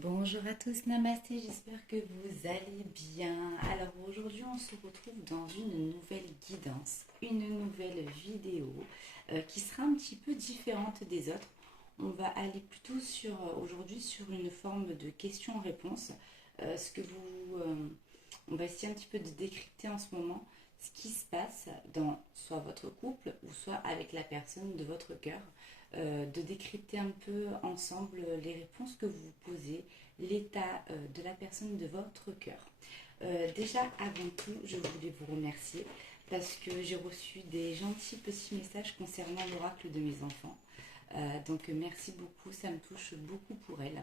Bonjour à tous, namasté, j'espère que vous allez bien. Alors aujourd'hui on se retrouve dans une nouvelle guidance, une nouvelle vidéo qui sera un petit peu différente des autres. On va aller plutôt sur aujourd'hui sur une forme de question-réponse. Ce que vous, on va essayer un petit peu de décrypter en ce moment ce qui se passe dans soit votre couple ou soit avec la personne de votre cœur, de décrypter un peu ensemble les réponses que vous posez, l'état de la personne de votre cœur. Déjà, avant tout, je voulais vous remercier parce que j'ai reçu des gentils petits messages concernant l'oracle de mes enfants. Donc merci beaucoup, ça me touche beaucoup pour elles.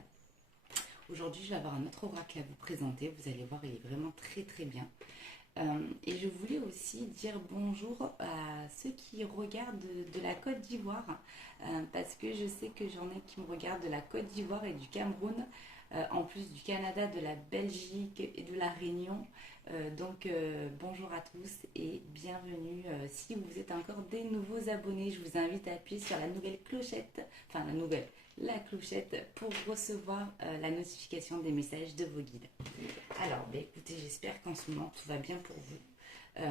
Aujourd'hui, je vais avoir un autre oracle à vous présenter. Vous allez voir, il est vraiment très très bien. Et je voulais aussi dire bonjour à ceux qui regardent de la Côte d'Ivoire, parce que je sais que j'en ai qui me regardent de la Côte d'Ivoire et du Cameroun, en plus du Canada, de la Belgique et de la Réunion. Bonjour à tous et bienvenue. Si vous êtes encore des nouveaux abonnés, je vous invite à appuyer sur la nouvelle clochette, enfin la clochette pour recevoir la notification des messages de vos guides. Alors, écoutez, j'espère qu'en ce moment tout va bien pour vous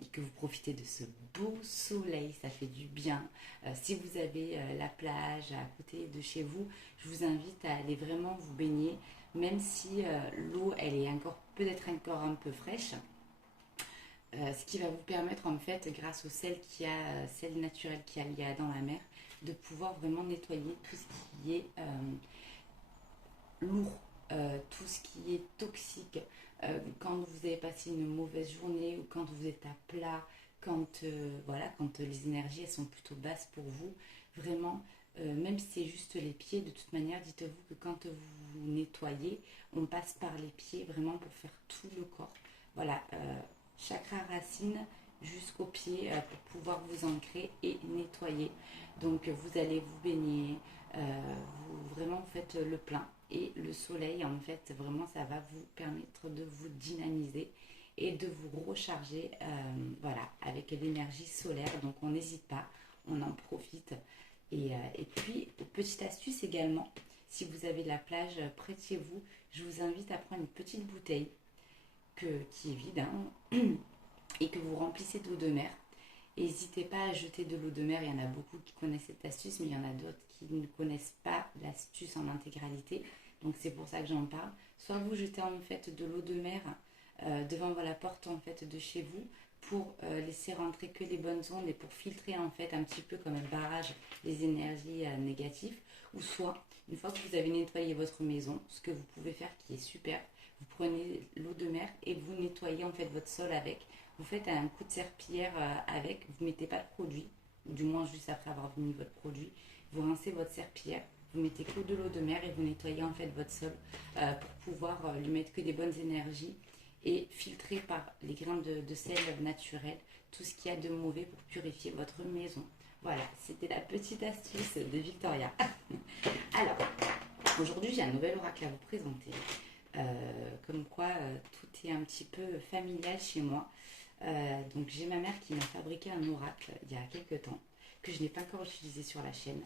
et que vous profitez de ce beau soleil, ça fait du bien. Si vous avez la plage à côté de chez vous, je vous invite à aller vraiment vous baigner, même si l'eau elle est encore peut-être encore un peu fraîche. Ce qui va vous permettre en fait, grâce au sel naturel qu'il y a dans la mer, de pouvoir vraiment nettoyer tout ce qui est lourd, tout ce qui est toxique, quand vous avez passé une mauvaise journée ou quand vous êtes à plat, quand les énergies elles sont plutôt basses pour vous, vraiment, même si c'est juste les pieds, de toute manière, dites-vous que quand vous nettoyez, on passe par les pieds vraiment pour faire tout le corps. Voilà, chakra racine jusqu'aux pieds pour pouvoir vous ancrer et nettoyer. Donc vous allez vous baigner, vous vraiment faites le plein et le soleil en fait vraiment ça va vous permettre de vous dynamiser et de vous recharger voilà avec l'énergie solaire, donc on n'hésite pas, on en profite et puis petite astuce également, si vous avez la plage près de chez vous, je vous invite à prendre une petite bouteille qui est vide hein, et que vous remplissez d'eau de mer. N'hésitez pas à jeter de l'eau de mer, il y en a beaucoup qui connaissent cette astuce, mais il y en a d'autres qui ne connaissent pas l'astuce en intégralité. Donc c'est pour ça que j'en parle. Soit vous jetez en fait de l'eau de mer devant la porte en fait de chez vous pour laisser rentrer que les bonnes ondes et pour filtrer en fait un petit peu comme un barrage les énergies négatives. Ou soit, une fois que vous avez nettoyé votre maison, ce que vous pouvez faire qui est super, vous prenez l'eau de mer et vous nettoyez en fait votre sol avec. Vous faites un coup de serpillière avec, vous ne mettez pas de produit, ou du moins juste après avoir mis votre produit, vous rincez votre serpillière, vous mettez que de l'eau de mer et vous nettoyez en fait votre sol pour pouvoir lui mettre que des bonnes énergies et filtrer par les grains de sel naturel tout ce qu'il y a de mauvais pour purifier votre maison. Voilà, c'était la petite astuce de Victoria. Alors, aujourd'hui j'ai un nouvel oracle à vous présenter. Comme quoi tout est un petit peu familial chez moi. Donc j'ai ma mère qui m'a fabriqué un oracle il y a quelques temps que je n'ai pas encore utilisé sur la chaîne.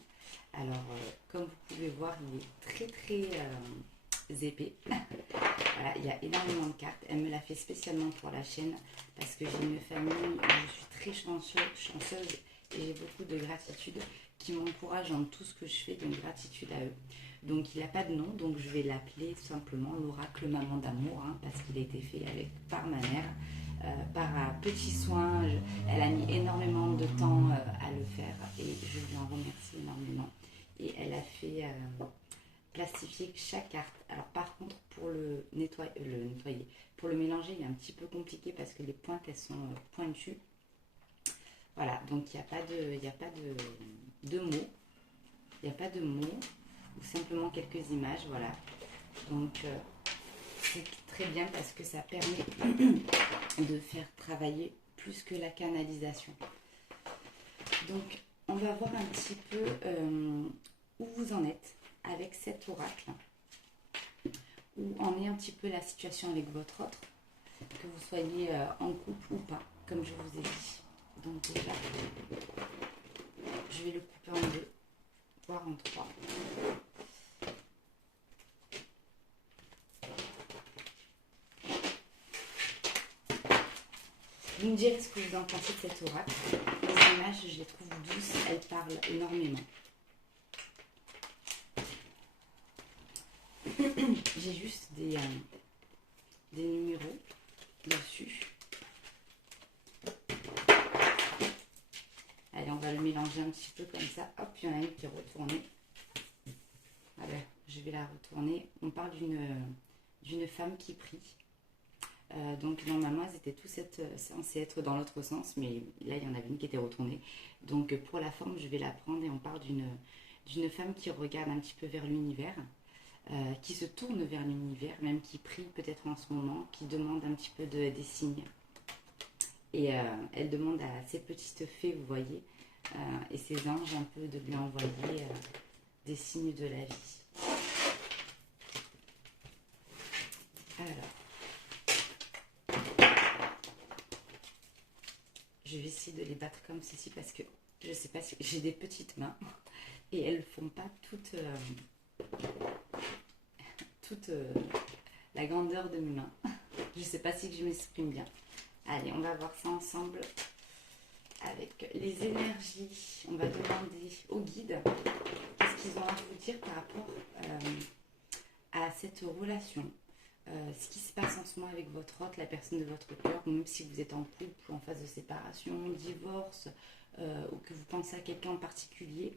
Alors comme vous pouvez voir, il est très très épais. Voilà, il y a énormément de cartes. Elle me l'a fait spécialement pour la chaîne parce que j'ai une famille où je suis très chanceuse et j'ai beaucoup de gratitude qui m'encourage dans tout ce que je fais, donc gratitude à eux. Donc il n'a pas de nom, donc je vais l'appeler simplement l'oracle maman d'amour, hein, parce qu'il a été fait par ma mère, par un petit soin. Elle a mis énormément de temps à le faire et je lui en remercie énormément. Et elle a fait plastifier chaque carte. Alors par contre pour le nettoyer, pour le mélanger il est un petit peu compliqué parce que les pointes elles sont pointues. Voilà, donc il n'y a pas de mots. Il n'y a pas de mots, ou simplement quelques images, voilà. Donc c'est très bien parce que ça permet de faire travailler plus que la canalisation. Donc on va voir un petit peu où vous en êtes avec cet oracle, où en est un petit peu la situation avec votre autre, que vous soyez en couple ou pas, comme je vous ai dit. Donc déjà, je vais le couper en deux, voire en trois. Vous me direz ce que vous en pensez de cet oracle. Les images, je les trouve douces, elles parlent énormément. J'ai juste des numéros dessus. Allez, on va le mélanger un petit peu comme ça. Hop, il y en a une qui est retournée. Alors, je vais la retourner. On parle d'une femme qui prie. Donc normalement elles étaient tous censées être dans l'autre sens, mais là il y en avait une qui était retournée. Donc pour la forme je vais la prendre et on parle d'une femme qui regarde un petit peu vers l'univers, qui se tourne vers l'univers, même qui prie peut-être en ce moment, qui demande un petit peu des signes. Et elle demande à ces petites fées, vous voyez, et ces anges un peu de lui envoyer des signes de la vie. Alors, je vais essayer de les battre comme ceci parce que je ne sais pas si j'ai des petites mains et elles ne font pas toute la grandeur de mes mains. Je ne sais pas si je m'exprime bien. Allez, on va voir ça ensemble avec les énergies. On va demander aux guides qu'est-ce qu'ils ont à vous dire par rapport à cette relation. Ce qui se passe en ce moment avec votre hôte, la personne de votre cœur, même si vous êtes en couple ou en phase de séparation, divorce, ou que vous pensez à quelqu'un en particulier,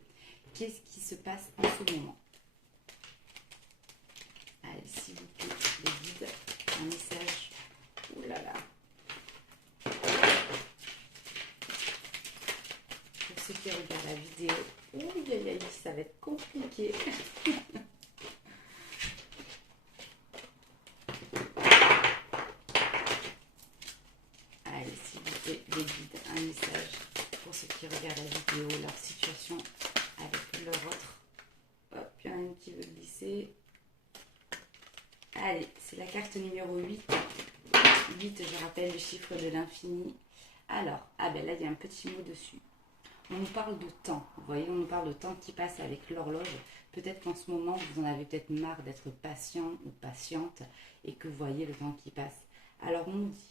qu'est-ce qui se passe en ce moment? Allez, s'il vous plaît, les guides, un message. Ouh là là. Pour ceux qui regardent la vidéo, ouh, ça va être compliqué. Allez, s'il vous plaît, les guides, un message pour ceux qui regardent la vidéo, leur situation avec leur autre. Hop, il y en a une qui veut glisser. Allez, c'est la carte numéro 8. 8, je rappelle le chiffre de l'infini. Alors, ah ben là, il y a un petit mot dessus. On nous parle de temps, vous voyez, on nous parle de temps qui passe avec l'horloge. Peut-être qu'en ce moment, vous en avez peut-être marre d'être patient ou patiente et que vous voyez le temps qui passe. Alors, on nous dit,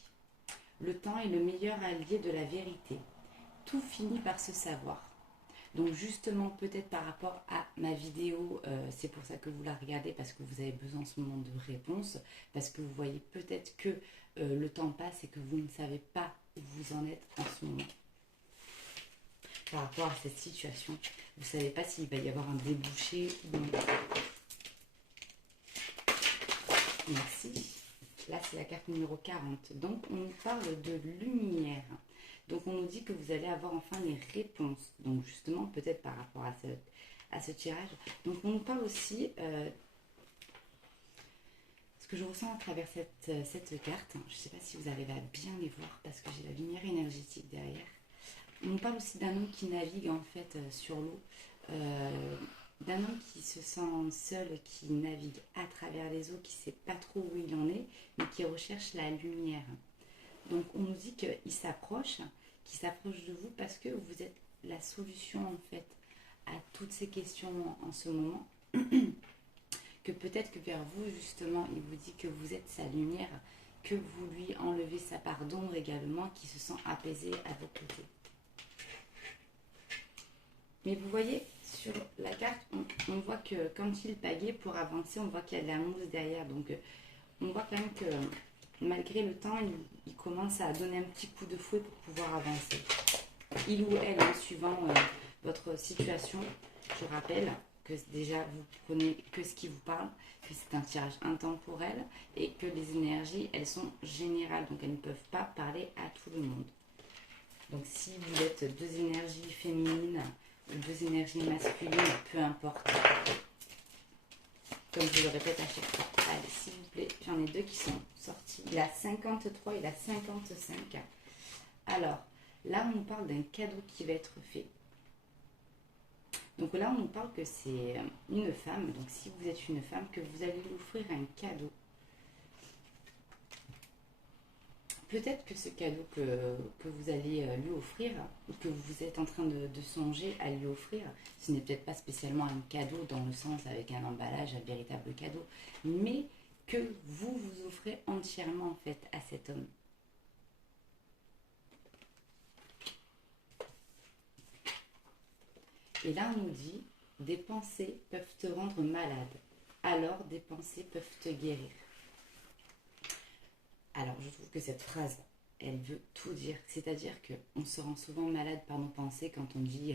le temps est le meilleur allié de la vérité. Tout finit par se savoir. Donc justement, peut-être par rapport à ma vidéo, c'est pour ça que vous la regardez, parce que vous avez besoin en ce moment de réponses, parce que vous voyez peut-être que le temps passe et que vous ne savez pas où vous en êtes en ce moment. Par rapport à cette situation, vous ne savez pas s'il va y avoir un débouché ou non. Merci. Là, c'est la carte numéro 40. Donc, on nous parle de lumière. Donc, on nous dit que vous allez avoir enfin les réponses. Donc, justement, peut-être par rapport à ce tirage. Donc, on nous parle aussi, ce que je ressens à travers cette carte. Je ne sais pas si vous arrivez à bien les voir parce que j'ai la lumière énergétique derrière. On nous parle aussi d'un homme qui navigue en fait sur l'eau. D'un homme qui se sent seul, qui navigue à travers les eaux, qui ne sait pas trop où il en est, mais qui recherche la lumière. Donc on nous dit qu'il s'approche de vous parce que vous êtes la solution en fait à toutes ces questions en ce moment. Que peut-être que vers vous justement, il vous dit que vous êtes sa lumière, que vous lui enlevez sa part d'ombre également, qui se sent apaisé à vos côtés. Mais vous voyez, sur la carte, on voit que quand il pagaie pour avancer, on voit qu'il y a de la mousse derrière. Donc, on voit quand même que malgré le temps, il commence à donner un petit coup de fouet pour pouvoir avancer. Il ou elle, suivant votre situation, je rappelle que déjà, vous prenez que ce qui vous parle, que c'est un tirage intemporel et que les énergies, elles sont générales. Donc, elles ne peuvent pas parler à tout le monde. Donc, si vous êtes deux énergies féminines, deux énergies masculines, peu importe. Comme je le répète à chaque fois. Allez, s'il vous plaît, j'en ai deux qui sont sortis. La 53 et la 55. Alors, là, on nous parle d'un cadeau qui va être fait. Donc là, on nous parle que c'est une femme. Donc, si vous êtes une femme, que vous allez lui offrir un cadeau. Peut-être que ce cadeau que vous allez lui offrir, ou que vous êtes en train de songer à lui offrir, ce n'est peut-être pas spécialement un cadeau dans le sens avec un emballage, un véritable cadeau, mais que vous offrez entièrement en fait à cet homme. Et là, on nous dit, des pensées peuvent te rendre malade, alors des pensées peuvent te guérir. Alors, je trouve que cette phrase, elle veut tout dire. C'est-à-dire qu'on se rend souvent malade par nos pensées quand on dit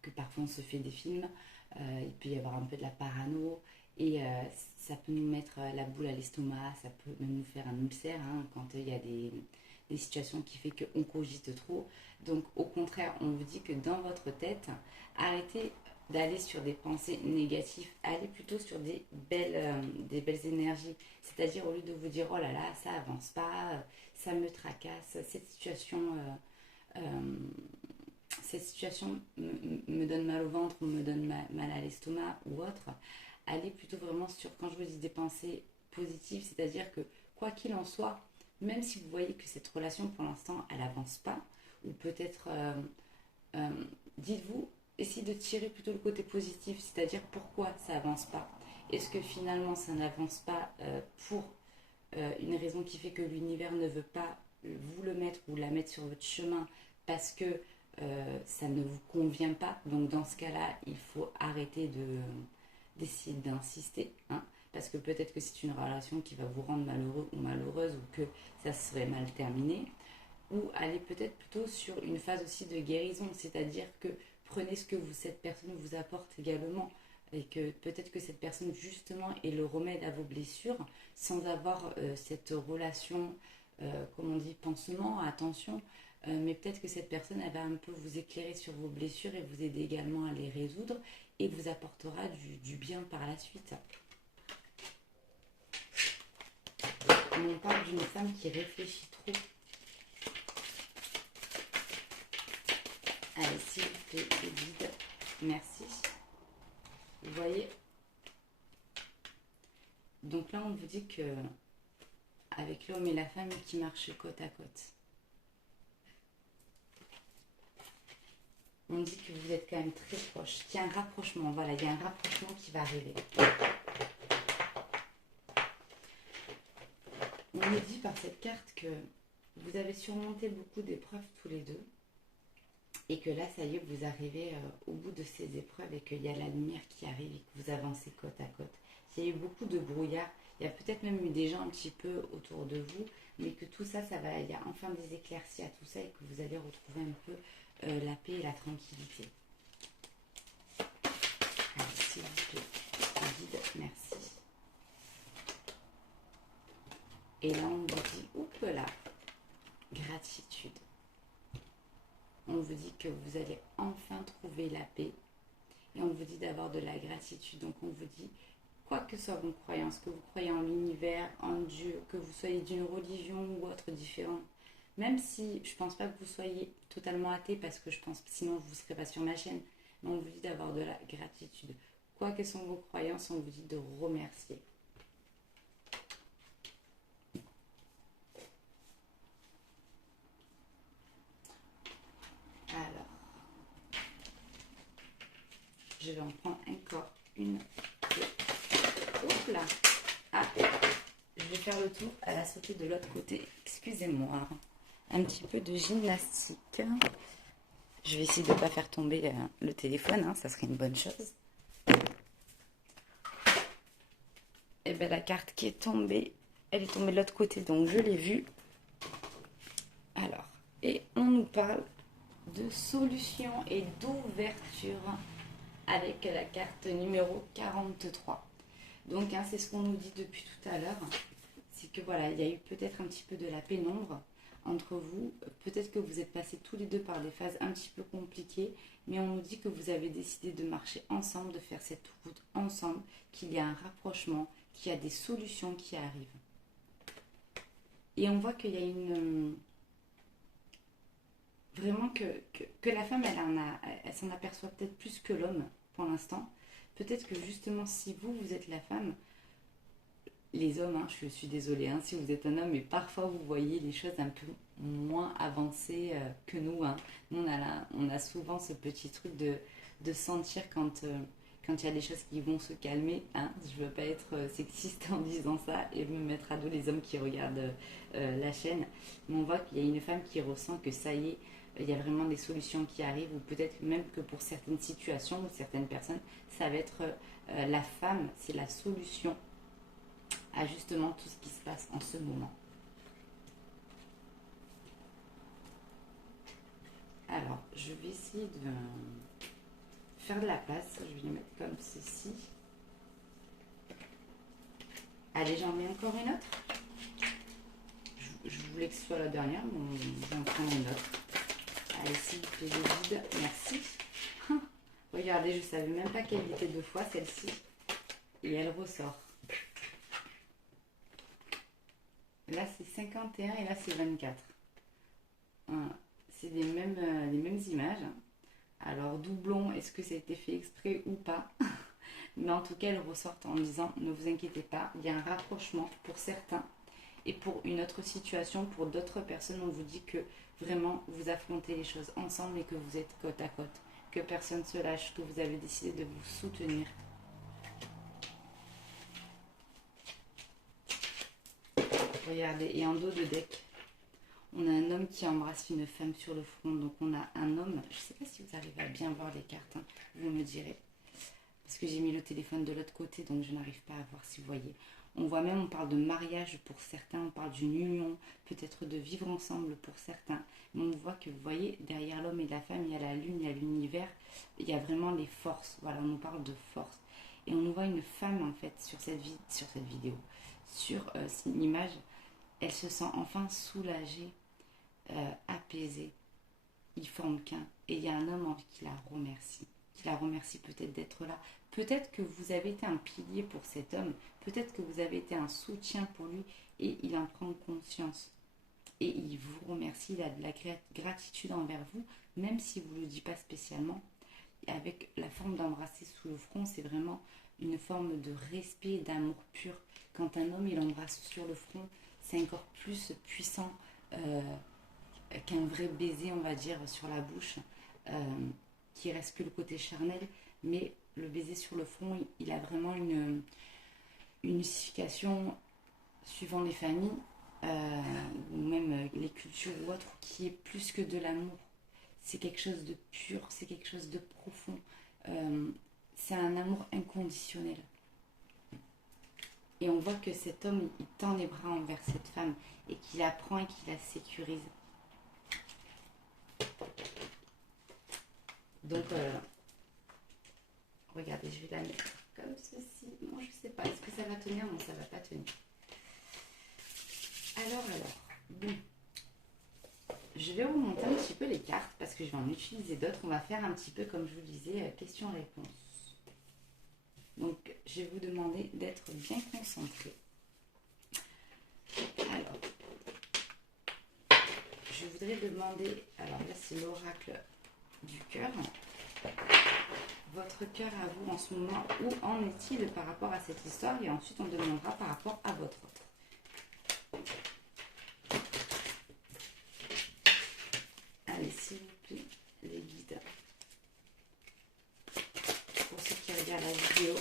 que parfois on se fait des films. Il peut y avoir un peu de la parano et ça peut nous mettre la boule à l'estomac, ça peut même nous faire un ulcère hein, quand il y a des situations qui fait qu'on cogite trop. Donc, au contraire, on vous dit que dans votre tête, arrêtez d'aller sur des pensées négatives, allez plutôt sur des belles énergies. C'est-à-dire au lieu de vous dire oh là là, ça avance pas, ça me tracasse, cette situation me donne mal au ventre, ou me donne mal à l'estomac ou autre, allez plutôt vraiment sur, quand je vous dis des pensées positives, c'est-à-dire que quoi qu'il en soit, même si vous voyez que cette relation pour l'instant elle avance pas, ou peut-être euh, dites-vous, essayez de tirer plutôt le côté positif, c'est-à-dire pourquoi ça avance pas. Est-ce que finalement ça n'avance pas pour une raison qui fait que l'univers ne veut pas vous le mettre ou la mettre sur votre chemin parce que ça ne vous convient pas. Donc dans ce cas-là, il faut arrêter d'essayer d'insister. Hein, parce que peut-être que c'est une relation qui va vous rendre malheureux ou malheureuse ou que ça serait mal terminé. Ou aller peut-être plutôt sur une phase aussi de guérison. C'est-à-dire que prenez ce que cette personne vous apporte également et que peut-être que cette personne justement est le remède à vos blessures sans avoir cette relation, comme on dit, pansement, attention, mais peut-être que cette personne elle va un peu vous éclairer sur vos blessures et vous aider également à les résoudre et vous apportera du bien par la suite. On parle d'une femme qui réfléchit trop. Allez, s'il vous plaît, le guide, merci. Vous voyez, donc là on vous dit que avec l'homme et la femme qui marchent côte à côte, on dit que vous êtes quand même très proches, qu'il y a un rapprochement, voilà, il y a un rapprochement qui va arriver. On nous dit par cette carte que vous avez surmonté beaucoup d'épreuves tous les deux et que là, ça y est, vous arrivez au bout de ces épreuves et qu'il y a la lumière qui arrive et que vous avancez côte à côte. Il y a eu beaucoup de brouillard, il y a peut-être même eu des gens un petit peu autour de vous, mais que tout ça, il y a enfin des éclaircies à tout ça et que vous allez retrouver un peu la paix et la tranquillité. Allez, s'il vous plaît, guide, merci. Et là, on vous dit, oups là, gratitude. On vous dit que vous allez enfin trouver la paix. Et on vous dit d'avoir de la gratitude. Donc on vous dit, quoi que soient vos croyances, que vous croyez en l'univers, en Dieu, que vous soyez d'une religion ou autre différente, même si je ne pense pas que vous soyez totalement athée, parce que je pense que sinon vous ne serez pas sur ma chaîne, mais on vous dit d'avoir de la gratitude. Quoi que soient vos croyances, on vous dit de remercier. Alors, je vais en prendre encore une. Hop là. Ah, je vais faire le tour. Elle a sauté de l'autre côté. Excusez-moi. Un petit peu de gymnastique. Je vais essayer de ne pas faire tomber le téléphone. Hein, ça serait une bonne chose. Et bien la carte qui est tombée, elle est tombée de l'autre côté. Donc je l'ai vue. Alors, et on nous parle de solution et d'ouverture avec la carte numéro 43. Donc hein, c'est ce qu'on nous dit depuis tout à l'heure, c'est que voilà, il y a eu peut-être un petit peu de la pénombre entre vous, peut-être que vous êtes passés tous les deux par des phases un petit peu compliquées, mais on nous dit que vous avez décidé de marcher ensemble, de faire cette route ensemble, qu'il y a un rapprochement, qu'il y a des solutions qui arrivent. Et on voit qu'il y a vraiment que la femme, elle s'en aperçoit peut-être plus que l'homme pour l'instant. Peut-être que justement, si vous êtes la femme, les hommes, hein, je suis désolée hein, si vous êtes un homme, mais parfois vous voyez les choses un peu moins avancées que nous. Hein. Nous, on a souvent ce petit truc de sentir quand il y a des choses qui vont se calmer. Hein. Je ne veux pas être sexiste en disant ça et me mettre à dos les hommes qui regardent la chaîne. Mais on voit qu'il y a une femme qui ressent que ça y est, il y a vraiment des solutions qui arrivent, ou peut-être même que pour certaines situations ou certaines personnes, ça va être la femme, c'est la solution à justement tout ce qui se passe en ce moment. Alors, je vais essayer de faire de la place. Je vais les mettre comme ceci. Allez, j'en mets encore une autre. Je voulais que ce soit la dernière, mais je vais en prendre une autre. Allez, s'il vous plaît, je vide. Merci. Regardez, je ne savais même pas qu'elle était 2 fois, celle-ci. Et elle ressort. Là, c'est 51 et là, c'est 24. C'est les mêmes images. Alors, doublon, est-ce que ça a été fait exprès ou pas? Mais en tout cas, elles ressortent en disant, ne vous inquiétez pas, il y a un rapprochement pour certains. Et pour une autre situation, pour d'autres personnes, on vous dit que vraiment, vous affrontez les choses ensemble et que vous êtes côte à côte. Que personne ne se lâche, que vous avez décidé de vous soutenir. Regardez, et en dos de deck, on a un homme qui embrasse une femme sur le front. Donc on a un homme, je ne sais pas si vous arrivez à bien voir les cartes, hein, vous me direz. Parce que j'ai mis le téléphone de l'autre côté, donc je n'arrive pas à voir si vous voyez. On voit même, on parle de mariage pour certains, on parle d'une union, peut-être de vivre ensemble pour certains. Mais on voit que, vous voyez, derrière l'homme et la femme, il y a la lune, il y a l'univers, il y a vraiment les forces. Voilà, on nous parle de force. Et on nous voit une femme, en fait, sur cette vidéo, sur cette image. Elle se sent enfin soulagée, apaisée. Ils forment qu'un. Et il y a un homme qui la remercie. Qui la remercie peut-être d'être là. Peut-être que vous avez été un pilier pour cet homme. Peut-être que vous avez été un soutien pour lui. Et il en prend conscience. Et il vous remercie. Il a de la gratitude envers vous. Même s'il ne vous le dit pas spécialement. Et avec la forme d'embrasser sous le front, c'est vraiment une forme de respect et d'amour pur. Quand un homme, il embrasse sur le front, c'est encore plus puissant qu'un vrai baiser, on va dire, sur la bouche, qui reste que le côté charnel, mais le baiser sur le front, il a vraiment une signification, suivant les familles, ou même les cultures ou autres, qui est plus que de l'amour. C'est quelque chose de pur, c'est quelque chose de profond, c'est un amour inconditionnel. Et on voit que cet homme, il tend les bras envers cette femme et qu'il la prend et qu'il la sécurise. Donc, regardez, je vais la mettre comme ceci. Non, je ne sais pas. Est-ce que ça va tenir? Non, ça ne va pas tenir. Alors, bon. Je vais remonter un petit peu les cartes parce que je vais en utiliser d'autres. On va faire un petit peu, comme je vous disais, question-réponse. Donc, je vais vous demander d'être bien concentré. Alors, je voudrais demander, alors là c'est l'oracle du cœur, votre cœur à vous en ce moment, où en est-il par rapport à cette histoire? Et ensuite on demandera par rapport à votre autre. Allez, s'il vous plaît, les guides. Pour ceux qui regardent la vidéo,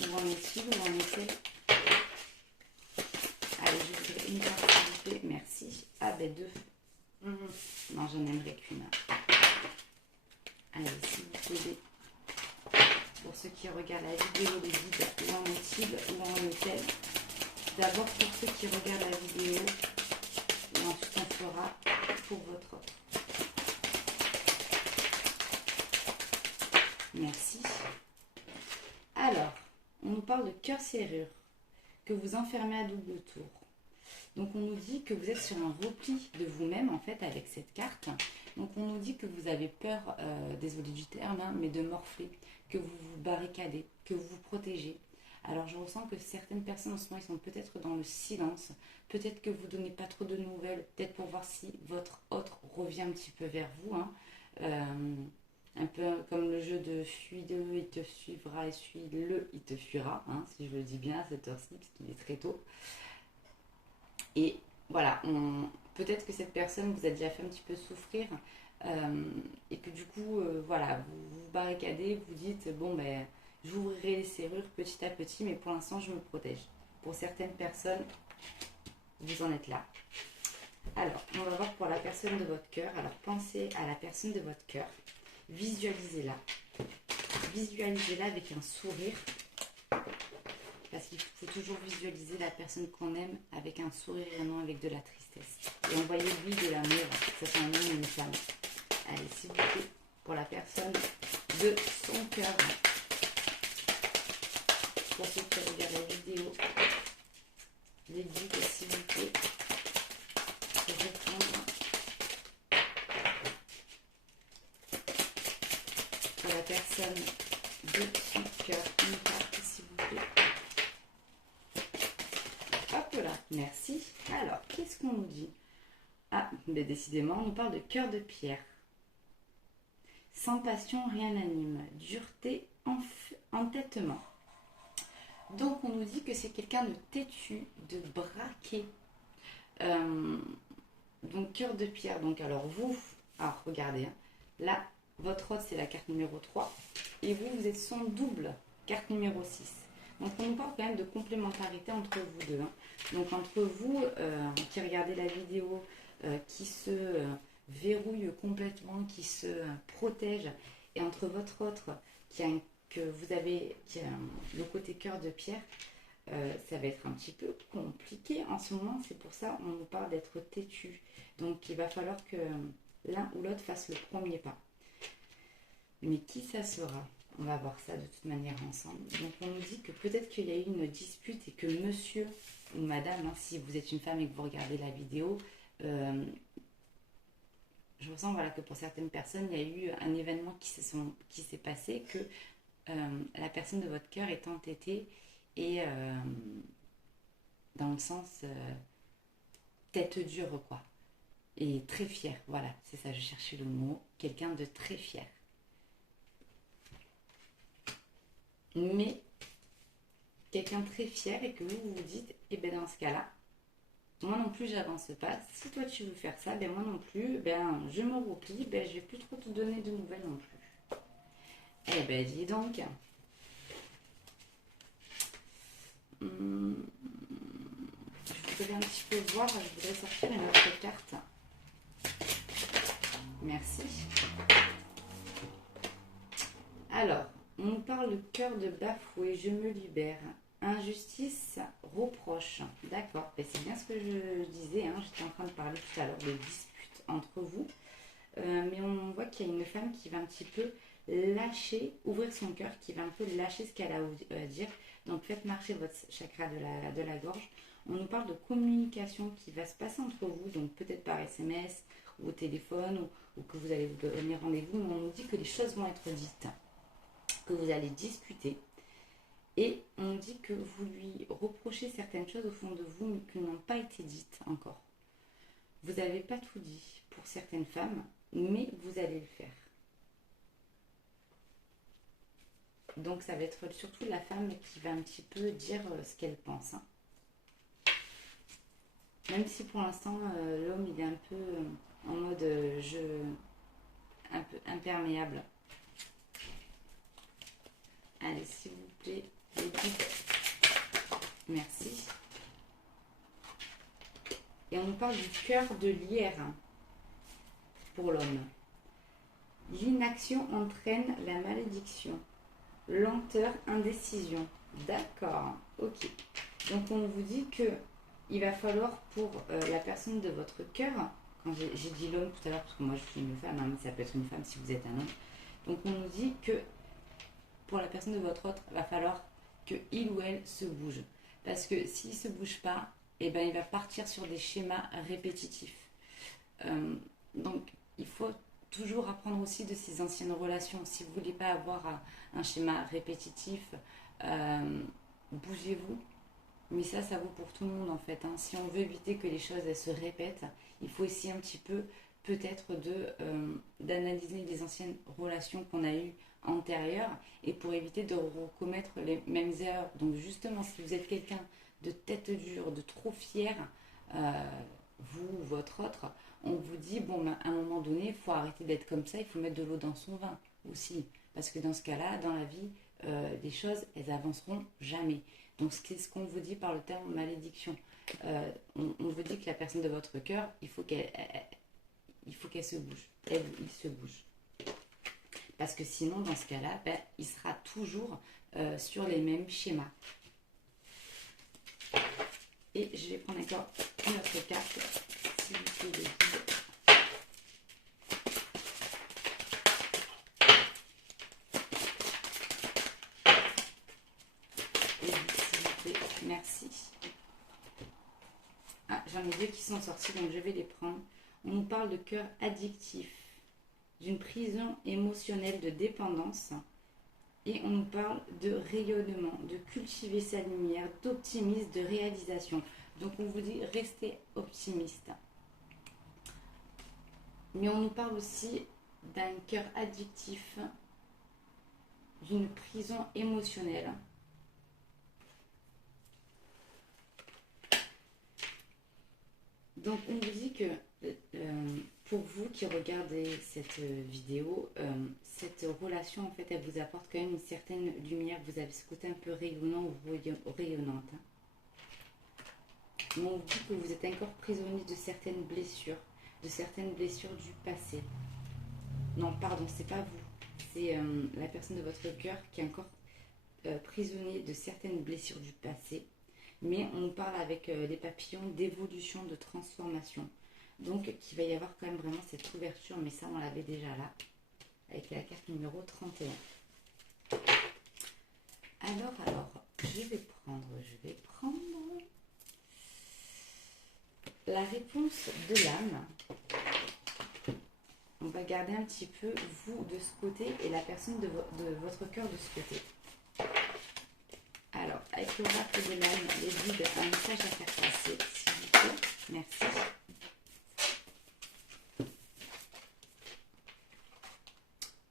où en est-il, où en est-elle? Allez, je voudrais une carte s'il vous plaît, merci. Ah ben 2. Non, j'en aimerais qu'une. Allez, s'il vous plaît. Pour ceux qui regardent la vidéo, les guides, où en est-il, où en est-elle? D'abord pour ceux qui regardent la vidéo, et ensuite on fera pour votre autre. Merci. Alors, on nous parle de cœur serrure, que vous enfermez à double tour. Donc on nous dit que vous êtes sur un repli de vous-même en fait avec cette carte. Donc on nous dit que vous avez peur, désolé du terme, hein, mais de morfler, que vous vous barricadez, que vous vous protégez. Alors je ressens que certaines personnes en ce moment, ils sont peut-être dans le silence, peut-être que vous ne donnez pas trop de nouvelles, peut-être pour voir si votre autre revient un petit peu vers vous. Hein. Un peu comme le jeu de fuis-le, il te suivra, et suis-le, il te fuira, hein, si je le dis bien à cette heure-ci, parce qu'il est très tôt. Et voilà, peut-être que cette personne vous a déjà fait un petit peu souffrir et que du coup, voilà, vous vous barricadez, vous dites, bon ben, j'ouvrirai les serrures petit à petit, mais pour l'instant, je me protège. Pour certaines personnes, vous en êtes là. Alors, on va voir pour la personne de votre cœur. Alors, pensez à la personne de votre cœur. Visualisez-la. Visualisez-la avec un sourire. Parce qu'il faut toujours visualiser la personne qu'on aime avec un sourire et non avec de la tristesse. Et envoyez-lui de l'amour, que ce soit un homme ou une femme. Allez, s'il vous plaît, pour la personne de son cœur. Pour ceux qui regardent la vidéo, les guides, s'il vous plaît, pour répondre. Pour la personne de son cœur, une carte, s'il vous plaît. Hop là, merci. Alors, qu'est-ce qu'on nous dit? Ah, mais décidément, on nous parle de cœur de pierre. Sans passion, rien n'anime. Dureté, entêtement. Donc, on nous dit que c'est quelqu'un de têtu, de braqué. Donc, cœur de pierre. Donc, alors vous, alors regardez, hein, là, votre hôte, c'est la carte numéro 3. Et vous, vous êtes son double, carte numéro 6. Donc, on nous parle quand même de complémentarité entre vous deux. Hein. Donc, entre vous qui regardez la vidéo, qui se verrouille complètement, qui se protège, et entre votre autre qui a le côté cœur de pierre, ça va être un petit peu compliqué en ce moment. C'est pour ça qu'on nous parle d'être têtu. Donc, il va falloir que l'un ou l'autre fasse le premier pas. Mais qui ça sera? On va voir ça de toute manière ensemble. Donc, on nous dit que peut-être qu'il y a eu une dispute et que monsieur ou madame, hein, si vous êtes une femme et que vous regardez la vidéo, je ressens voilà, que pour certaines personnes, il y a eu un événement qui s'est passé, que la personne de votre cœur est entêtée et dans le sens tête dure, quoi. Et très fière, voilà, c'est ça, je cherchais le mot. Quelqu'un de très fier. Mais quelqu'un très fier et que vous vous dites, eh bien dans ce cas-là, moi non plus j'avance pas. Si toi tu veux faire ça, ben moi non plus, ben je me replie, ben je vais plus trop te donner de nouvelles non plus. Eh ben dis donc. Je voudrais un petit peu voir, je voudrais sortir une autre carte. Merci. Alors, on nous parle de cœur de bafoué, je me libère. Injustice, reproche. D'accord, ben, c'est bien ce que je disais, hein. J'étais en train de parler tout à l'heure de disputes entre vous. Mais on voit qu'il y a une femme qui va un petit peu lâcher, ouvrir son cœur, qui va un peu lâcher ce qu'elle a à dire. Donc faites marcher votre chakra de la gorge. On nous parle de communication qui va se passer entre vous, donc peut-être par SMS ou au téléphone, ou que vous allez vous donner rendez-vous, mais on nous dit que les choses vont être dites, que vous allez discuter. Et on nous dit que vous lui reprochez certaines choses au fond de vous, mais qui n'ont pas été dites encore. Vous n'avez pas tout dit pour certaines femmes, mais vous allez le faire. Donc ça va être surtout la femme qui va un petit peu dire ce qu'elle pense. Hein. Même si pour l'instant l'homme il est un peu en mode jeu un peu imperméable. Allez, s'il vous plaît, les guides. Merci. Et on nous parle du cœur de lierre pour l'homme. L'inaction entraîne la malédiction. Lenteur, indécision. D'accord, ok. Donc on vous dit que il va falloir pour la personne de votre cœur, quand j'ai dit l'homme tout à l'heure, parce que moi je suis une femme, hein, mais ça peut être une femme si vous êtes un homme. Donc on nous dit que pour la personne de votre autre, il va falloir que il ou elle se bouge. Parce que s'il ne se bouge pas, eh ben, il va partir sur des schémas répétitifs. Donc il faut toujours apprendre aussi de ses anciennes relations. Si vous ne voulez pas avoir un schéma répétitif, bougez-vous. Mais ça vaut pour tout le monde en fait. Hein. Si on veut éviter que les choses elles se répètent, il faut essayer un petit peu peut-être d'analyser les anciennes relations qu'on a eues antérieures et pour éviter de recommettre les mêmes erreurs. Donc justement, si vous êtes quelqu'un de tête dure, de trop fier, vous ou votre autre, on vous dit, bon, ben, à un moment donné, il faut arrêter d'être comme ça, il faut mettre de l'eau dans son vin aussi. Parce que dans ce cas-là, dans la vie, les choses, elles avanceront jamais. Donc c'est ce qu'on vous dit par le terme malédiction. On vous dit que la personne de votre cœur, il faut qu'elle se bouge. Il se bouge. Parce que sinon, dans ce cas-là, ben, il sera toujours sur les mêmes schémas. Et je vais prendre encore une autre carte, s'il vous plaît, les guides. Et s'il vous plaît, merci. Ah, j'en ai deux qui sont sortis, donc je vais les prendre. On nous parle de cœur addictif, d'une prison émotionnelle de dépendance. Et on nous parle de rayonnement, de cultiver sa lumière, d'optimisme, de réalisation. Donc on vous dit restez optimiste. Mais on nous parle aussi d'un cœur addictif, d'une prison émotionnelle. Donc on vous dit que pour vous qui regardez cette vidéo, cette relation en fait elle vous apporte quand même une certaine lumière. Vous avez ce côté un peu rayonnant ou rayonnante. Mais on vous dit que vous êtes encore prisonnier de certaines blessures du passé. Non, pardon, c'est pas vous. C'est la personne de votre cœur qui est encore prisonnier de certaines blessures du passé. Mais on nous parle avec les papillons d'évolution, de transformation. Donc, qu'il va y avoir quand même vraiment cette ouverture, mais ça, on l'avait déjà là, avec la carte numéro 31. Alors, je vais prendre la réponse de l'âme. On va garder un petit peu vous de ce côté et la personne de votre cœur de ce côté. Alors, avec l'oracle de l'âme, les guides, un message à faire passer, s'il vous plaît. Merci.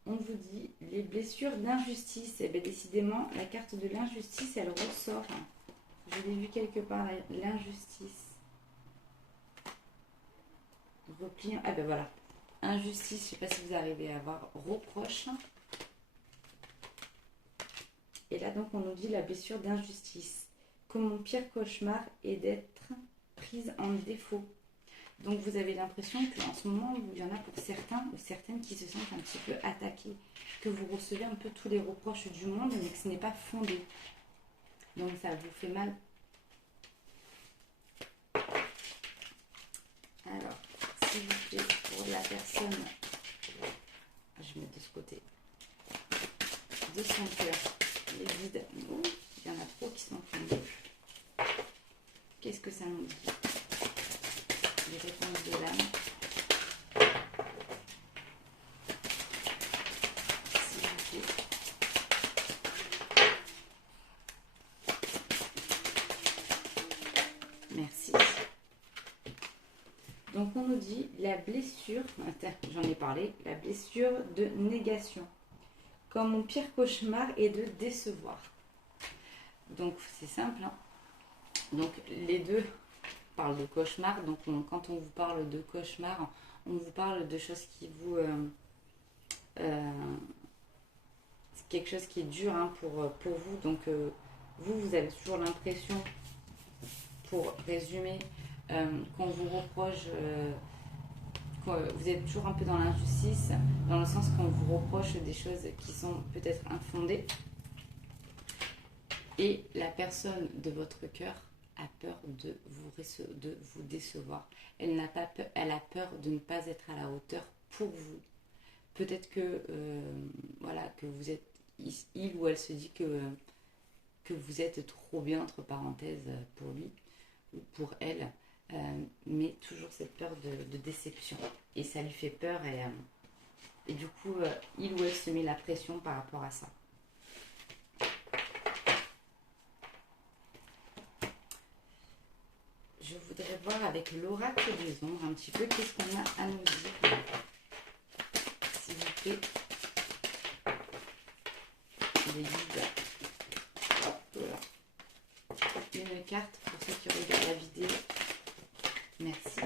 On vous dit les blessures d'injustice. Et bien décidément, la carte de l'injustice, elle ressort. Je l'ai vu quelque part, l'injustice. Repli. Ah ben voilà. Injustice, je ne sais pas si vous arrivez à voir. Reproche. Et là, donc, on nous dit la blessure d'injustice. Comme mon pire cauchemar est d'être prise en défaut. Donc, vous avez l'impression qu'en ce moment, il y en a pour certains ou certaines qui se sentent un petit peu attaqués. Que vous recevez un peu tous les reproches du monde, mais que ce n'est pas fondé. Donc, ça vous fait mal. Alors, s'il vous plaît, pour la personne, je mets de ce côté, de son cœur. Les guides, oh, il y en a trop qui sont fondés. Qu'est-ce que ça nous dit? Les réponses de l'âme. S'il vous plaît. Merci. Donc on nous dit la blessure, j'en ai parlé, la blessure de négation. Comme mon pire cauchemar est de décevoir. Donc c'est simple. Hein. Donc les deux parlent de cauchemar. Donc quand on vous parle de cauchemar, on vous parle de choses qui vous... quelque chose qui est dur hein, pour vous. Donc vous avez toujours l'impression, pour résumer, qu'on vous reproche... vous êtes toujours un peu dans l'injustice, dans le sens qu'on vous reproche des choses qui sont peut-être infondées. Et la personne de votre cœur a peur de vous décevoir. Elle a peur de ne pas être à la hauteur pour vous. Peut-être que, voilà, que vous êtes, il ou elle se dit que vous êtes trop bien, entre parenthèses, pour lui ou pour elle. Mais toujours cette peur de déception et ça lui fait peur et du coup il ou elle se met la pression par rapport à ça. Je voudrais voir avec l'oracle des ombres un petit peu qu'est-ce qu'on a à nous dire, s'il vous plaît, les guides. Voilà. Une carte pour ceux qui regardent la vidéo. Merci.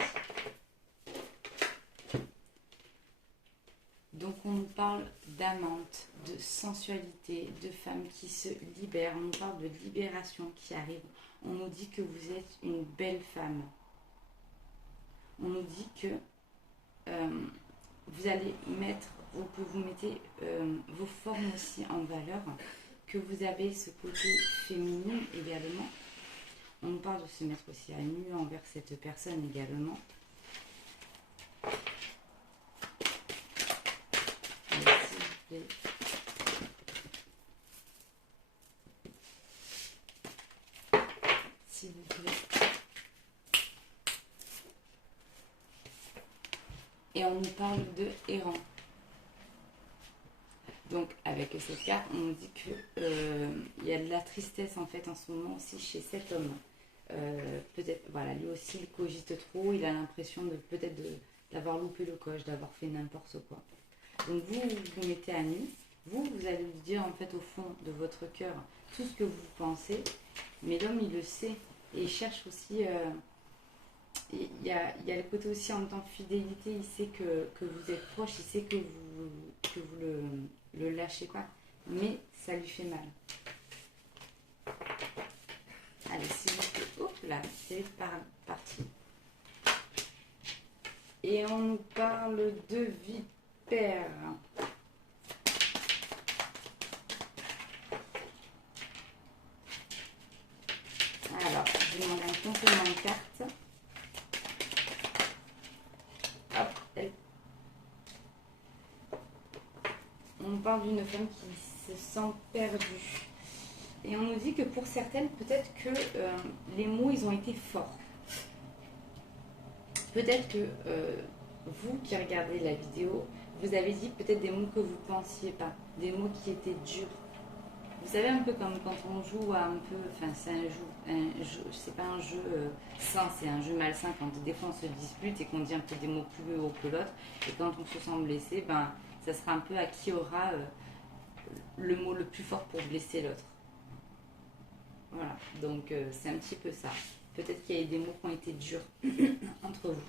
Donc on nous parle d'amante, de sensualité, de femmes qui se libèrent. On nous parle de libération qui arrive. On nous dit que vous êtes une belle femme. On nous dit que vous allez mettre, ou que vous mettez vos formes aussi en valeur, que vous avez ce côté féminin également. On nous parle de se mettre aussi à nu envers cette personne également. Allez, s'il vous plaît. S'il vous plaît. Et on nous parle de errant. Donc avec cette carte, on nous dit que il y a de la tristesse en fait en ce moment aussi chez cet homme. Peut-être, voilà, lui aussi il cogite trop, il a l'impression de peut-être d'avoir loupé le coche, d'avoir fait n'importe quoi. Donc vous vous mettez à nu, vous allez lui dire en fait au fond de votre cœur tout ce que vous pensez, mais l'homme il le sait et il cherche aussi, il y a le côté aussi en même temps fidélité, il sait que vous êtes proche, il sait que vous le lâchez pas, mais ça lui fait mal. Allez, s'il vous plaît, hop là, c'est parti. Et on nous parle de vipère. Alors, je demande un complément de carte. Hop, on nous parle d'une femme qui se sent perdue. Et on nous dit que pour certaines, peut-être que les mots, ils ont été forts. Peut-être que vous qui regardez la vidéo, vous avez dit peut-être des mots que vous ne pensiez pas, des mots qui étaient durs. Vous savez, un peu comme quand on joue à un peu, enfin c'est un jeu, c'est pas un jeu sain, c'est un jeu malsain, quand des fois on se dispute et qu'on dit un peu des mots plus haut que l'autre, et quand on se sent blessé, ben ça sera un peu à qui aura le mot le plus fort pour blesser l'autre. Voilà, donc c'est un petit peu ça. Peut-être qu'il y a des mots qui ont été durs entre vous.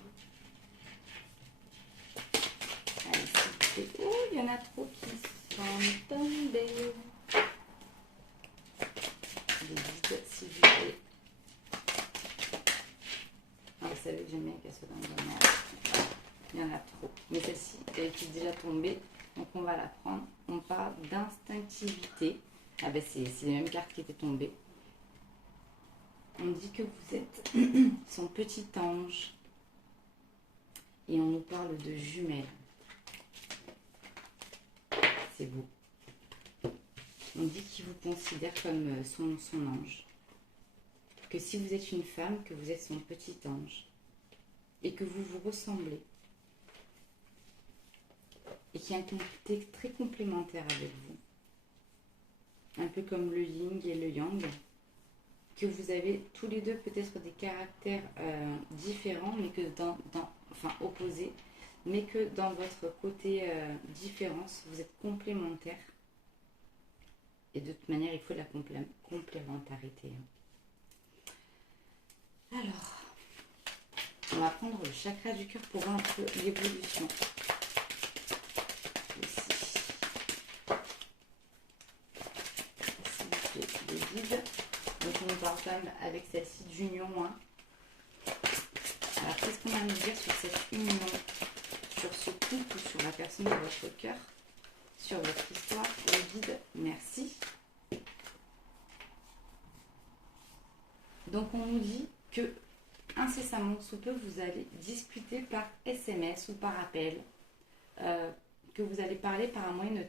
Allez, s'il vous plaît. Oh, il y en a trop qui sont tombés. Les guides, s'il vous plaît. Ah, vous savez que j'aime bien qu'elle soit dans le bonheur. Il y en a trop. Mais celle-ci, elle était déjà tombée. Donc on va la prendre. On parle d'instinctivité. Ah ben c'est les mêmes cartes qui étaient tombées. On dit que vous êtes son petit ange. Et on nous parle de jumelles. C'est beau. On dit qu'il vous considère comme son ange. Que si vous êtes une femme, que vous êtes son petit ange. Et que vous vous ressemblez. Et qu'il y a un côté très complémentaire avec vous. Un peu comme le yin et le yang. Que vous avez tous les deux peut-être des caractères différents, mais que enfin opposés, mais que dans votre côté différence, vous êtes complémentaires. Et de toute manière, il faut la complémentarité. Alors, on va prendre le chakra du cœur pour voir un peu l'évolution. S'il vous plaît, les guides. Donc on parle quand même avec celle-ci d'union. Hein. Alors qu'est-ce qu'on va nous dire sur cette union, sur ce couple, sur la personne de votre cœur, sur votre histoire? Les guides, merci. Donc on nous dit que incessamment sous peu vous allez discuter par SMS ou par appel, que vous allez parler par un moyen de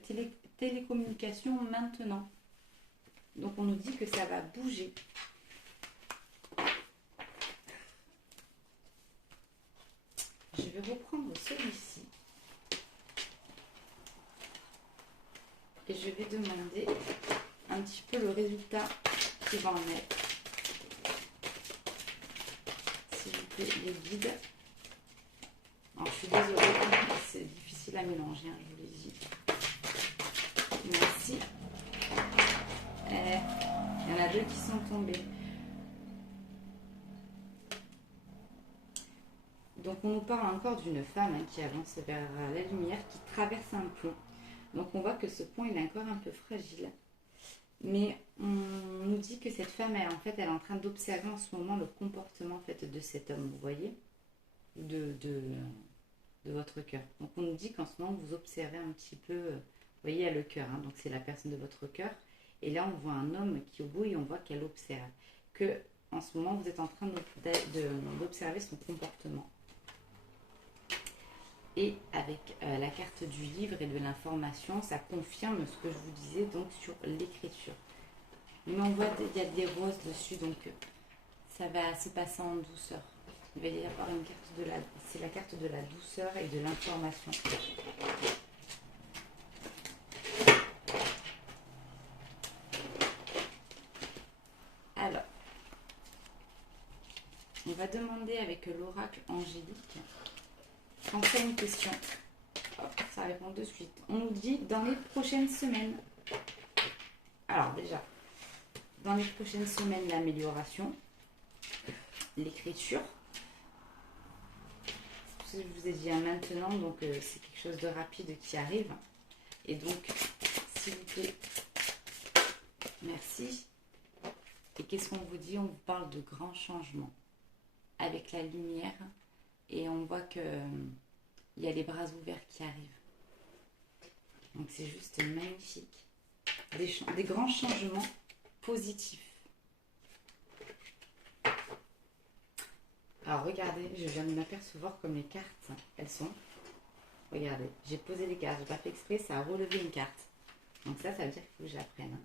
télécommunication maintenant. Donc on nous dit que ça va bouger. Je vais reprendre celui-ci. Et je vais demander un petit peu le résultat qui va en être. S'il vous plaît, les guides. Alors, je suis désolée, c'est difficile à mélanger, hein, je vous l'ai dit. Merci. Il y en a deux qui sont tombés. Donc on nous parle encore d'une femme qui avance vers la lumière, qui traverse un pont. Donc on voit que ce pont il est encore un peu fragile. Mais on nous dit que cette femme, elle, en fait, elle est en train d'observer en ce moment le comportement en fait, de cet homme, vous voyez, de votre cœur. Donc on nous dit qu'en ce moment, vous observez un petit peu, vous voyez, il y a le cœur, hein, donc c'est la personne de votre cœur. Et là, on voit un homme qui est au bout et on voit qu'elle observe. Que en ce moment, vous êtes en train d'observer son comportement. Et avec la carte du livre et de l'information, ça confirme ce que je vous disais donc sur l'écriture. Il m'envoie, il y a des roses dessus, donc ça va se passer en douceur. Il va y avoir une carte de la... C'est la carte de la douceur et de l'information. Alors, on va demander avec l'oracle angélique, quand il y a une question, hop, ça répond de suite. On nous dit dans les prochaines semaines. Alors déjà, dans les prochaines semaines, l'amélioration, l'écriture. Je vous ai dit maintenant, donc c'est quelque chose de rapide qui arrive. Et donc, s'il vous plaît, merci. Et qu'est-ce qu'on vous dit? On vous parle de grands changements avec la lumière. Et on voit que il y a les bras ouverts qui arrivent. Donc c'est juste magnifique. Des grands changements positifs. Alors regardez, je viens de m'apercevoir comme les cartes, elles sont. Regardez, j'ai posé les cartes, j'ai pas fait exprès, ça a relevé une carte. Donc ça veut dire qu'il faut que j'apprenne.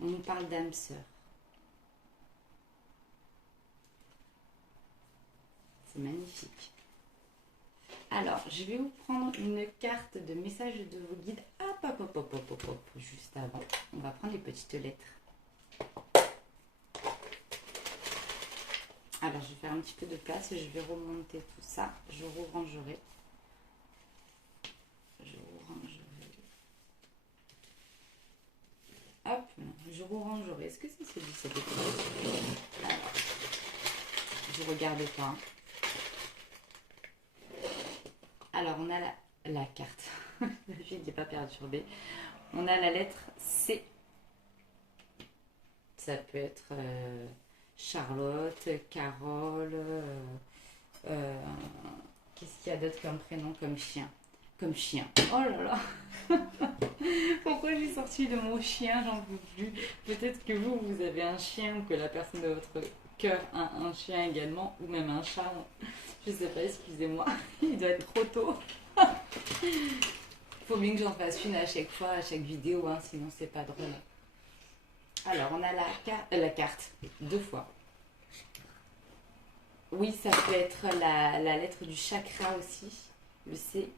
On nous parle d'âme sœur. C'est magnifique. Alors, je vais vous prendre une carte de message de vos guides. Hop, juste avant. On va prendre les petites lettres. Alors, je vais faire un petit peu de place. Je vais remonter tout ça. Je rangerai. Hop, je rangerai. Est-ce que c'est celui-ci? Alors, je regarde pas. Alors, on a la carte. La fille n'est pas perturbée. On a la lettre C. Ça peut être Charlotte, Carole. Qu'est-ce qu'il y a d'autre comme prénom, comme chien? Comme chien. Oh là là. Pourquoi j'ai sorti le mot chien? J'en peux plus. Peut-être que vous avez un chien ou que la personne de votre cœur a un chien également, ou même un chat. Je sais pas, excusez-moi. Il doit être trop tôt. Faut bien que j'en fasse une à chaque fois, à chaque vidéo, hein, sinon c'est pas drôle. Alors, on a la carte, 2 fois. Oui, ça peut être la lettre du chakra aussi, le C.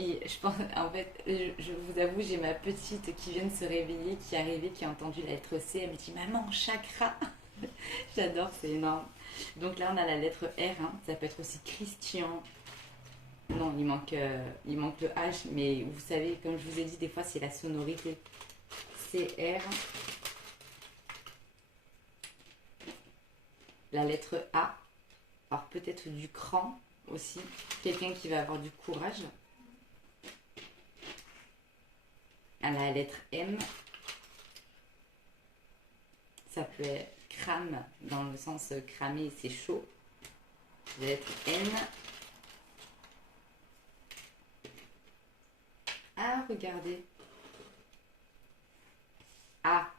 Et je pense, en fait, je vous avoue, j'ai ma petite qui vient de se réveiller, qui est arrivée, qui a entendu la lettre C. Elle me dit, maman, chakra. J'adore, c'est énorme. Donc là, on a la lettre R, hein. Ça peut être aussi Christian. Non, il manque le H, mais vous savez, comme je vous ai dit, des fois, c'est la sonorité. C'est R. La lettre A. Alors peut-être du cran aussi. Quelqu'un qui va avoir du courage. À la lettre M. Ça peut être crame, dans le sens cramer, c'est chaud. La lettre N. Ah, regardez. A.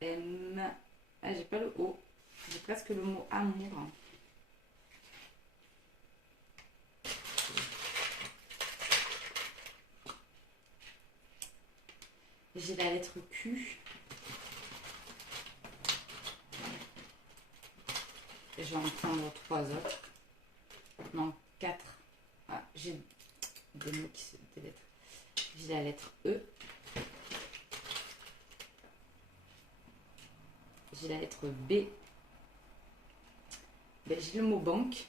M. Ah, j'ai pas le O. J'ai presque le mot amour. J'ai la lettre Q. Et je vais en prendre 3 autres. Non, 4. Ah, j'ai des mots qui se... des lettres. J'ai la lettre E. J'ai la lettre B. Ben, j'ai le mot banque.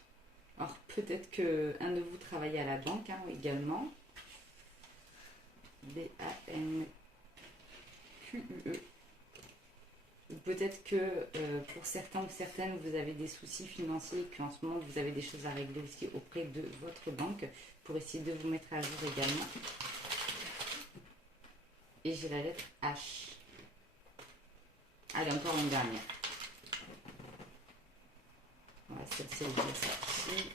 Alors peut-être qu'un de vous travaille à la banque, hein, également. B-A-N-Q-U-E. Ou peut-être que pour certains ou certaines, vous avez des soucis financiers et qu'en ce moment, vous avez des choses à régler aussi auprès de votre banque pour essayer de vous mettre à jour également. Et j'ai la lettre H. Allez, encore une dernière. Voilà, celle-ci est déjà sortie.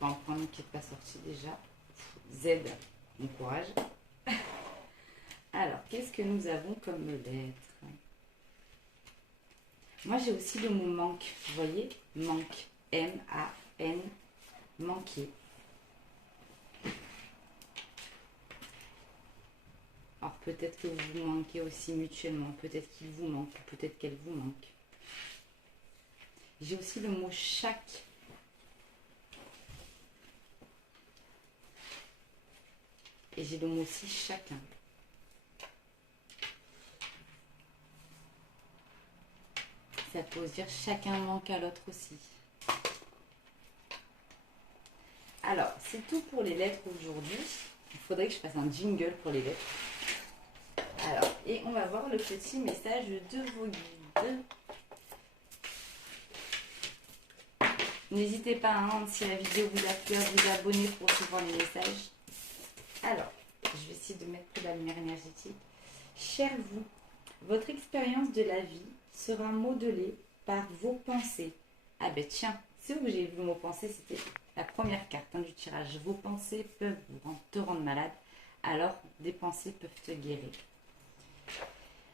On va en prendre une qui n'est pas sortie déjà. Z, bon courage. Alors, qu'est-ce que nous avons comme lettre? Moi, j'ai aussi le mot manque. Vous voyez? Manque. M-A-N. Manquer. Alors, peut-être que vous vous manquez aussi mutuellement. Peut-être qu'il vous manque. Peut-être qu'elle vous manque. J'ai aussi le mot chaque. Et j'ai le mot aussi chacun. Ça peut dire chacun manque à l'autre aussi. Alors, c'est tout pour les lettres aujourd'hui. Il faudrait que je fasse un jingle pour les lettres. Alors, et on va voir le petit message de vos guides. N'hésitez pas, hein, si la vidéo vous a plu, à vous abonner pour recevoir les messages. Alors, je vais essayer de mettre de la lumière énergétique. Cher vous, votre expérience de la vie sera modelée par vos pensées. Ah ben tiens, c'est où que j'ai vu le mot pensée, c'était la première carte du tirage. Vos pensées peuvent te rendre malade, alors des pensées peuvent te guérir.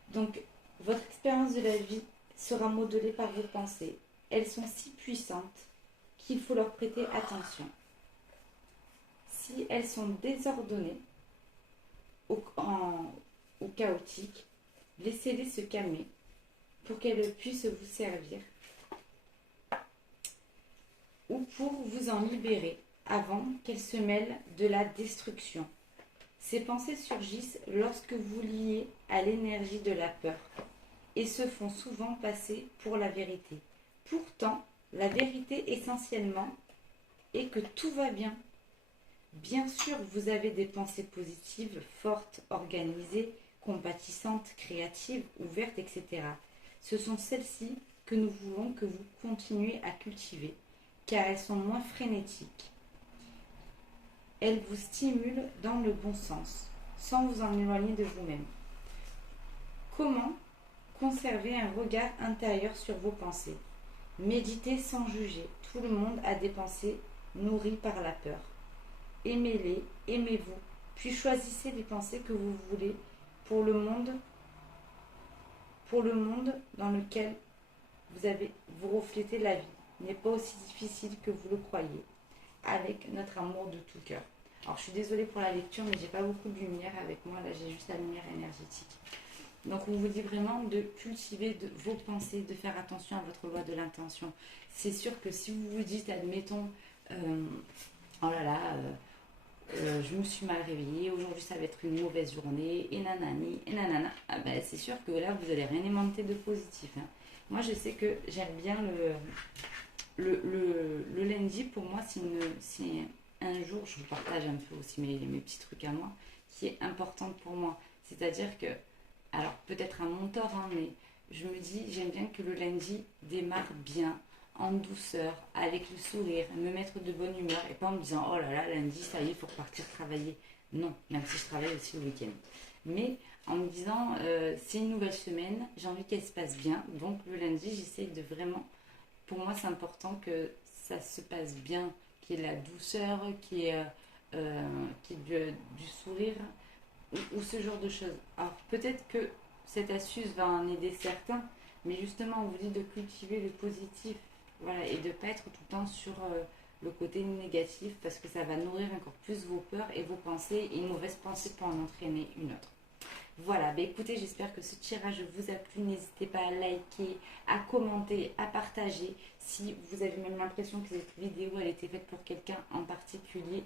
Donc, votre expérience de la vie sera modelée par vos pensées. Elles sont si puissantes qu'il faut leur prêter attention. Si elles sont désordonnées ou chaotiques, laissez-les se calmer pour qu'elles puissent vous servir ou pour vous en libérer avant qu'elles se mêlent de la destruction. Ces pensées surgissent lorsque vous liez à l'énergie de la peur et se font souvent passer pour la vérité. Pourtant, la vérité essentiellement est que tout va bien. Bien sûr, vous avez des pensées positives, fortes, organisées, compatissantes, créatives, ouvertes, etc. Ce sont celles-ci que nous voulons que vous continuiez à cultiver, car elles sont moins frénétiques. Elles vous stimulent dans le bon sens, sans vous en éloigner de vous-même. Comment conserver un regard intérieur sur vos pensées? Méditez sans juger. Tout le monde a des pensées nourries par la peur. Aimez-les, aimez-vous, puis choisissez les pensées que vous voulez pour le monde dans lequel vous reflétez la vie. Il n'est pas aussi difficile que vous le croyez, avec notre amour de tout cœur. Alors je suis désolée pour la lecture, mais j'ai pas beaucoup de lumière avec moi, là j'ai juste la lumière énergétique. Donc on vous dit vraiment de cultiver vos pensées, de faire attention à votre loi de l'intention. C'est sûr que si vous vous dites, admettons, oh là là, je me suis mal réveillée, aujourd'hui ça va être une mauvaise journée, et nanani, et nanana, ah ben, c'est sûr que là vous allez rien aimanter de positif. Hein. Moi je sais que j'aime bien le lundi, pour moi c'est un jour, je vous partage un peu aussi mes petits trucs à moi, qui est importante pour moi. C'est-à-dire que, alors peut-être à mon tort, hein, mais je me dis, j'aime bien que le lundi démarre bien, en douceur, avec le sourire, me mettre de bonne humeur et pas en me disant oh là là, lundi, ça y est, il faut repartir travailler. Non, même si je travaille aussi le week-end. Mais en me disant c'est une nouvelle semaine, j'ai envie qu'elle se passe bien. Donc le lundi, j'essaie de vraiment, pour moi, c'est important que ça se passe bien, qu'il y ait de la douceur, qu'il y ait du sourire ou ce genre de choses. Alors peut-être que cette astuce va en aider certains, mais justement, on vous dit de cultiver le positif. Voilà, et de ne pas être tout le temps sur le côté négatif parce que ça va nourrir encore plus vos peurs et vos pensées et une mauvaise pensée pour en entraîner une autre. Voilà, bah écoutez, j'espère que ce tirage vous a plu. N'hésitez pas à liker, à commenter, à partager. Si vous avez même l'impression que cette vidéo elle était faite pour quelqu'un en particulier,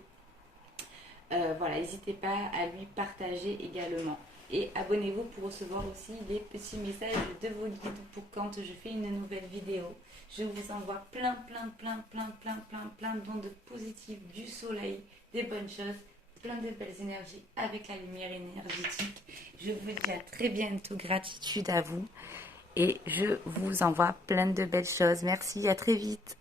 voilà, n'hésitez pas à lui partager également. Et abonnez-vous pour recevoir aussi les petits messages de vos guides pour quand je fais une nouvelle vidéo. Je vous envoie plein d'ondes positives, du soleil, des bonnes choses, plein de belles énergies avec la lumière énergétique. Je vous dis à très bientôt, gratitude à vous et je vous envoie plein de belles choses. Merci, à très vite.